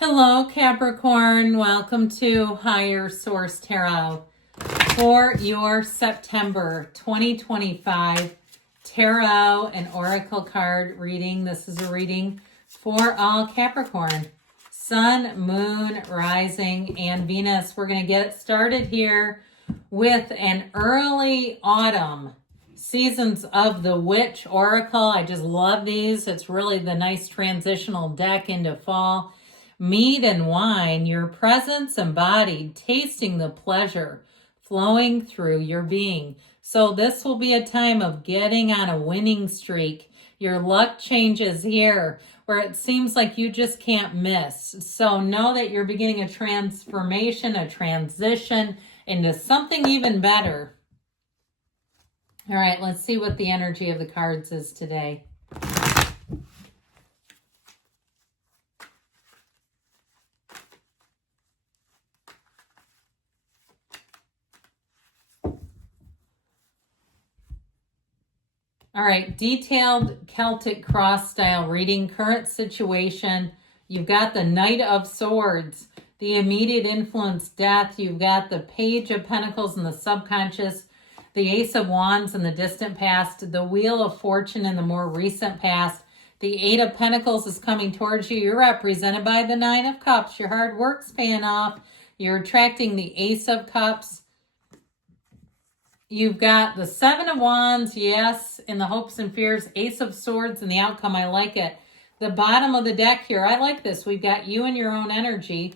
Hello, Capricorn. Welcome to Higher Source Tarot for your September 2025 Tarot and Oracle card reading. This is a reading for all Capricorn. Sun, Moon, Rising, and Venus. We're going to get started here with an early autumn Seasons of the Witch Oracle. I just love these. It's really the nice transitional deck into fall. Mead and wine, your presence embodied, tasting the pleasure flowing through your being. So this will be a time of getting on a winning streak. Your luck changes here where it seems like you just can't miss. So know that you're beginning a transformation, a transition into something even better. All right, let's see what the energy of the cards is today. All right, detailed Celtic cross style reading, current situation. You've got the Knight of Swords, the immediate influence, death. You've got the Page of Pentacles in the subconscious, the Ace of Wands in the distant past, the Wheel of Fortune in the more recent past. The Eight of Pentacles is coming towards you. You're represented by the Nine of Cups. Your hard work's paying off. You're attracting the Ace of Cups. You've got the Seven of Wands, yes, in the hopes and fears, Ace of Swords, and the outcome. I like it. The bottom of the deck here, I like this. We've got you and your own energy.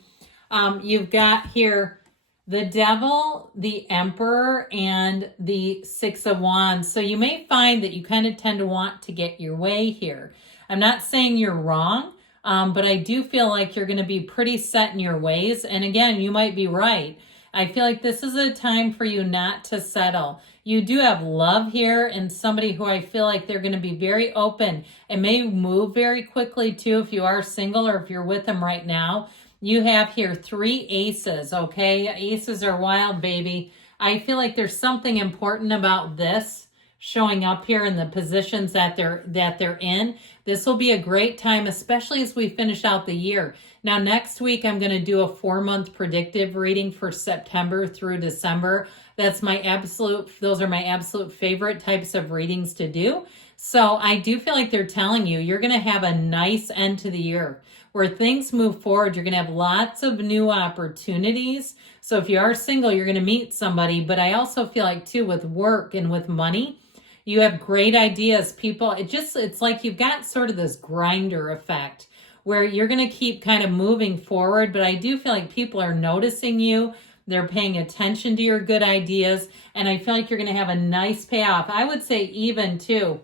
You've got here the Devil, the Emperor, and the Six of Wands. So you may find that you kind of tend to want to get your way here. I'm not saying you're wrong, but I do feel like you're going to be pretty set in your ways. And again, you might be right. I feel like this is a time for you not to settle. You do have love here and somebody who I feel like they're going to be very open and may move very quickly too if you are single or if you're with them right now. You have here 3 aces, okay? Aces are wild, baby. I feel like there's something important about this showing up here in the positions that they're in. This will be a great time, especially as we finish out the year. Now, next week, I'm going to do a 4-month predictive reading for September through December. Those are my absolute favorite types of readings to do. So I do feel like they're telling you, you're going to have a nice end to the year where things move forward. You're going to have lots of new opportunities. So if you are single, you're going to meet somebody. But I also feel like too, with work and with money, you have great ideas, people. It's like you've got sort of this grinder effect where you're going to keep kind of moving forward. But I do feel like people are noticing you. They're paying attention to your good ideas. And I feel like you're going to have a nice payoff. I would say even too,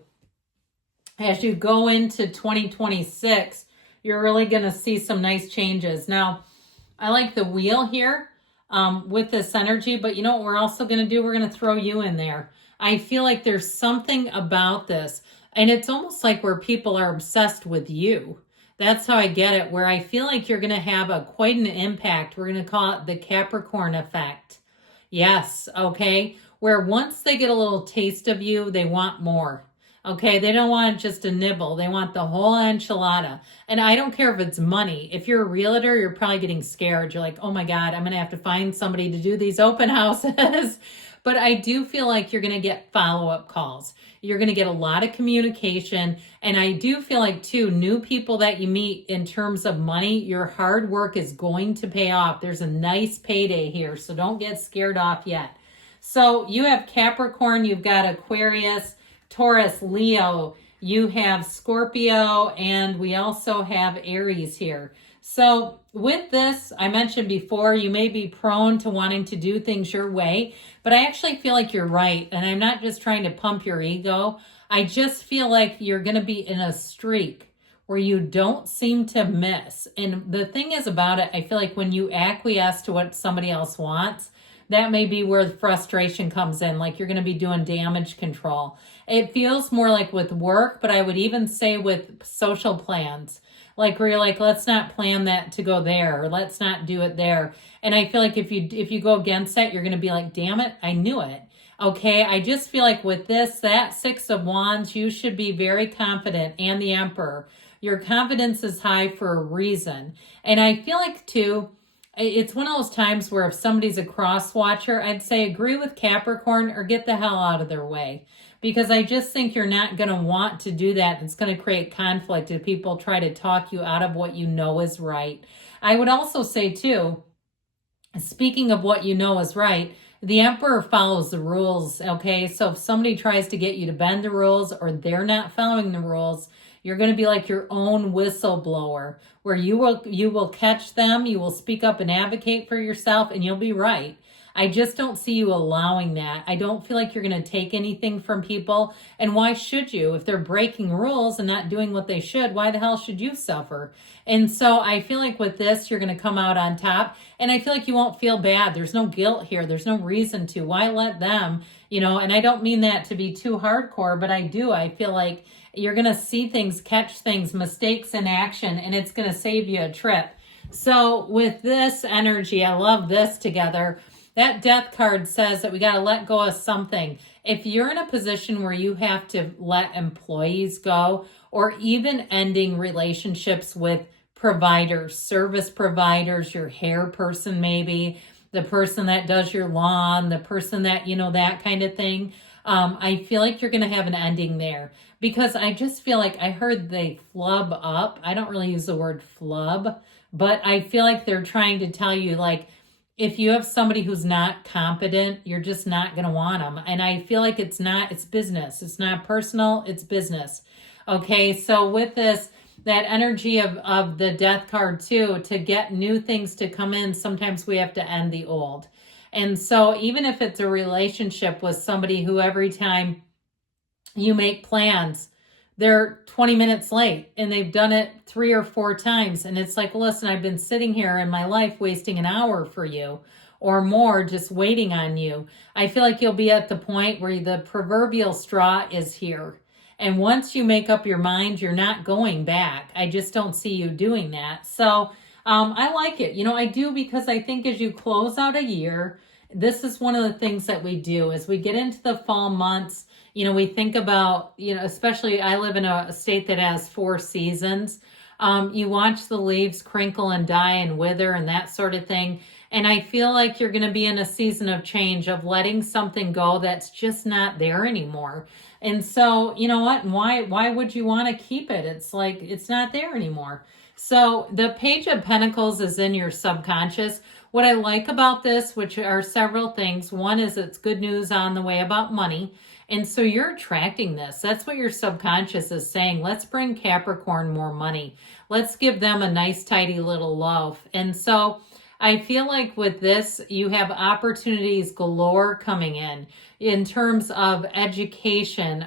as you go into 2026, you're really going to see some nice changes. Now, I like the wheel here with this energy. But you know what we're also going to do? We're going to throw you in there. I feel like there's something about this. And it's almost like where people are obsessed with you. That's how I get it, where I feel like you're going to have quite an impact. We're going to call it the Capricorn effect. Yes, okay? Where once they get a little taste of you, they want more. Okay, they don't want just a nibble. They want the whole enchilada. And I don't care if it's money. If you're a realtor, you're probably getting scared. You're like, oh my God, I'm going to have to find somebody to do these open houses. But I do feel like you're going to get follow-up calls. You're going to get a lot of communication. And I do feel like, too, new people that you meet in terms of money, your hard work is going to pay off. There's a nice payday here, so don't get scared off yet. So you have Capricorn, you've got Aquarius, Taurus, Leo, you have Scorpio, and we also have Aries here. So with this, I mentioned before, you may be prone to wanting to do things your way, but I actually feel like you're right. And I'm not just trying to pump your ego. I just feel like you're going to be in a streak where you don't seem to miss. And the thing is about it, I feel like when you acquiesce to what somebody else wants, that may be where the frustration comes in, like you're going to be doing damage control. It feels more like with work, but I would even say with social plans. Like where you're like, let's not plan that to go there, or let's not do it there. And I feel like if you go against that, you're going to be like, damn it, I knew it. Okay, I just feel like with this, that Six of Wands, you should be very confident, and the Emperor. Your confidence is high for a reason. And I feel like, too, it's one of those times where if somebody's a cross watcher, I'd say agree with Capricorn or get the hell out of their way. Because I just think you're not going to want to do that. It's going to create conflict if people try to talk you out of what you know is right. I would also say, too, speaking of what you know is right, the emperor follows the rules, okay? So if somebody tries to get you to bend the rules or they're not following the rules, you're going to be like your own whistleblower, where you will catch them, you will speak up and advocate for yourself, and you'll be right. I just don't see you allowing that. I don't feel like you're going to take anything from people. And why should you? If they're breaking rules and not doing what they should, why the hell should you suffer? And so I feel like with this, you're going to come out on top. And I feel like you won't feel bad. There's no guilt here. There's no reason to. Why let them, and I don't mean that to be too hardcore, but I do. I feel like you're going to see things, catch things, mistakes in action, and it's going to save you a trip. So with this energy, I love this together. That death card says that we got to let go of something. If you're in a position where you have to let employees go, or even ending relationships with providers, service providers, your hair person maybe, the person that does your lawn, the person that, that kind of thing, I feel like you're going to have an ending there. Because I just feel like I heard they flub up. I don't really use the word flub, but I feel like they're trying to tell you, like, if you have somebody who's not competent, you're just not going to want them. And I feel like it's business. It's not personal, it's business. Okay, so with this, that energy of the death card too, to get new things to come in, sometimes we have to end the old. And so even if it's a relationship with somebody who every time you make plans, they're 20 minutes late and they've done it 3 or 4 times. And it's like, listen, I've been sitting here in my life wasting an hour for you or more, just waiting on you. I feel like you'll be at the point where the proverbial straw is here. And once you make up your mind, you're not going back. I just don't see you doing that. So I like it. I do, because I think as you close out a year, this is one of the things that we do as we get into the fall months. We think about, especially I live in a state that has 4 seasons. You watch the leaves crinkle and die and wither and that sort of thing. And I feel like you're going to be in a season of change, of letting something go that's just not there anymore. And so, you know what? Why would you want to keep it? It's like, it's not there anymore. So the Page of Pentacles is in your subconscious. What I like about this, which are several things. One is it's good news on the way about money. And so you're attracting this. That's what your subconscious is saying. Let's bring Capricorn more money. Let's give them a nice, tidy little loaf. And so I feel like with this, you have opportunities galore coming in terms of education,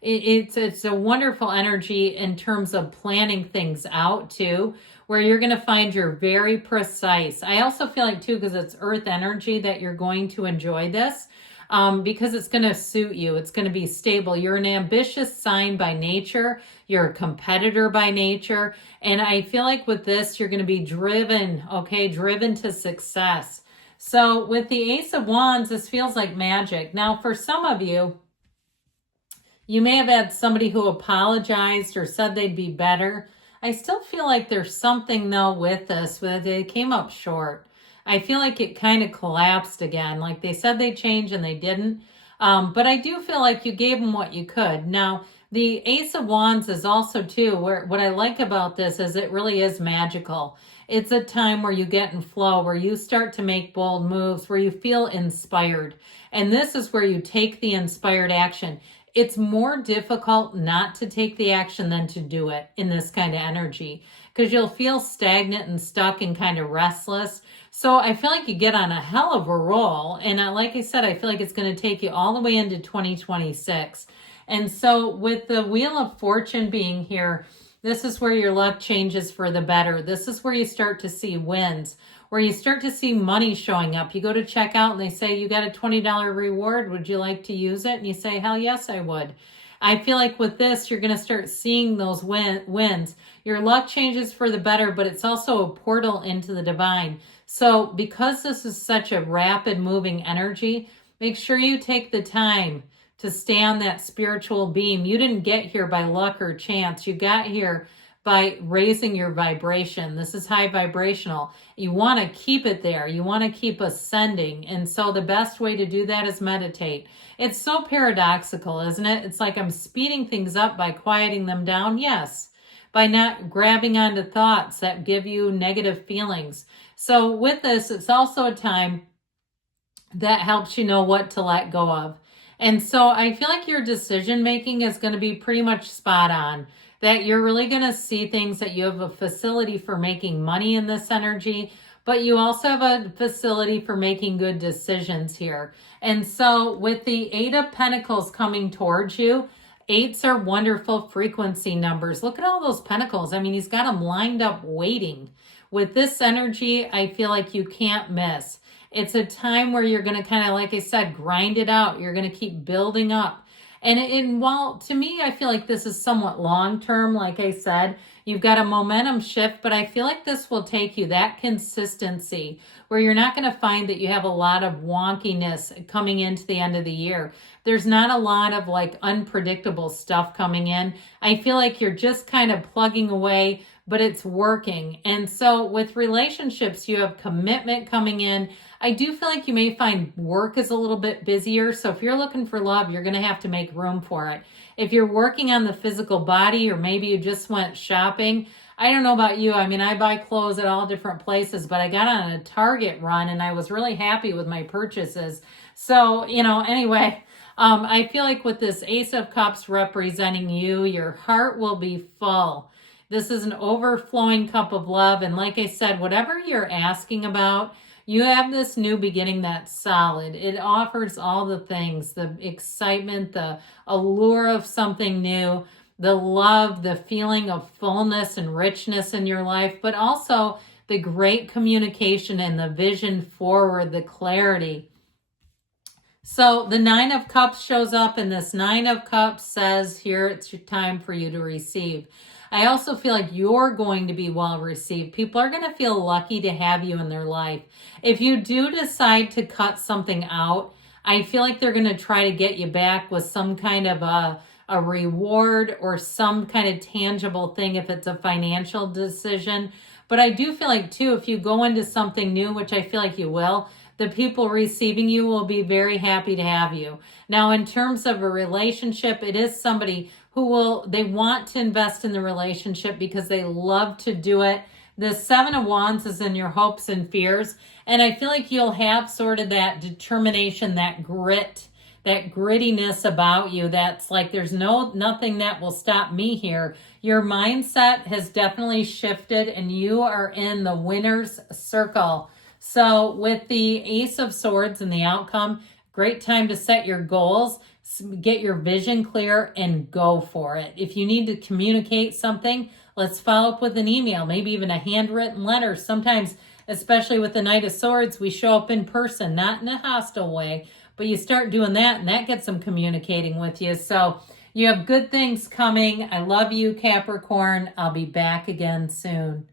it's a wonderful energy in terms of planning things out too, where you're going to find you're very precise. I also feel like too, because it's earth energy, that you're going to enjoy this. Because it's going to suit you. It's going to be stable. You're an ambitious sign by nature. You're a competitor by nature. And I feel like with this, you're going to be driven to success. So with the Ace of Wands, this feels like magic. Now, for some of you, you may have had somebody who apologized or said they'd be better. I still feel like there's something, though, with this, where they came up short. I feel like it kind of collapsed again. Like they said they'd change and they didn't. But I do feel like you gave them what you could. Now, the Ace of Wands is also, too, where what I like about this is it really is magical. It's a time where you get in flow, where you start to make bold moves, where you feel inspired. And this is where you take the inspired action. It's more difficult not to take the action than to do it in this kind of energy, because you'll feel stagnant and stuck and kind of restless. So I feel like you get on a hell of a roll. And like I said, I feel like it's going to take you all the way into 2026. And so with the Wheel of Fortune being here, this is where your luck changes for the better. This is where you start to see wins, where you start to see money showing up. You go to check out and they say, you got a $20 reward. Would you like to use it? And you say, hell yes, I would. I feel like with this, you're going to start seeing those wins. Your luck changes for the better, but it's also a portal into the divine. So because this is such a rapid moving energy, make sure you take the time to stay on that spiritual beam. You didn't get here by luck or chance. You got here by raising your vibration. This is high vibrational. You want to keep it there. You want to keep ascending. And so the best way to do that is meditate. It's so paradoxical, isn't it? It's like I'm speeding things up by quieting them down. Yes, by not grabbing onto thoughts that give you negative feelings. So with this, it's also a time that helps you know what to let go of. And so I feel like your decision making is going to be pretty much spot on. That you're really going to see things that you have a facility for making money in this energy, but you also have a facility for making good decisions here. And so with the 8 of Pentacles coming towards you, 8s are wonderful frequency numbers. Look at all those pentacles. I mean, he's got them lined up waiting. With this energy, I feel like you can't miss. It's a time where you're going to kind of, like I said, grind it out. You're going to keep building up. And while to me, I feel like this is somewhat long-term, like I said, you've got a momentum shift, but I feel like this will take you that consistency where you're not going to find that you have a lot of wonkiness coming into the end of the year. There's not a lot of like unpredictable stuff coming in. I feel like you're just kind of plugging away, but it's working. And so with relationships, you have commitment coming in. I do feel like you may find work is a little bit busier. So if you're looking for love, you're going to have to make room for it. If you're working on the physical body, or maybe you just went shopping, I don't know about you. I mean, I buy clothes at all different places, but I got on a Target run and I was really happy with my purchases. So, anyway, I feel like with this Ace of Cups representing you, your heart will be full. This is an overflowing cup of love. And like I said, whatever you're asking about, you have this new beginning that's solid. It offers all the things, the excitement, the allure of something new, the love, the feeling of fullness and richness in your life, but also the great communication and the vision forward, the clarity. So the 9 of Cups shows up, and this 9 of Cups says here it's your time for you to receive. I also feel like you're going to be well received. People are going to feel lucky to have you in their life. If you do decide to cut something out, I feel like they're going to try to get you back with some kind of a reward or some kind of tangible thing if it's a financial decision. But I do feel like too, if you go into something new, which I feel like you will, the people receiving you will be very happy to have you. Now, in terms of a relationship, it is somebody who they want to invest in the relationship because they love to do it. The 7 of Wands is in your hopes and fears. And I feel like you'll have sort of that determination, that grit, that grittiness about you. That's like, there's nothing that will stop me here. Your mindset has definitely shifted and you are in the winner's circle. So with the Ace of Swords and the outcome, great time to set your goals, get your vision clear, and go for it. If you need to communicate something, let's follow up with an email, maybe even a handwritten letter. Sometimes, especially with the Knight of Swords, we show up in person, not in a hostile way, but you start doing that and that gets them communicating with you. So you have good things coming. I love you, Capricorn. I'll be back again soon.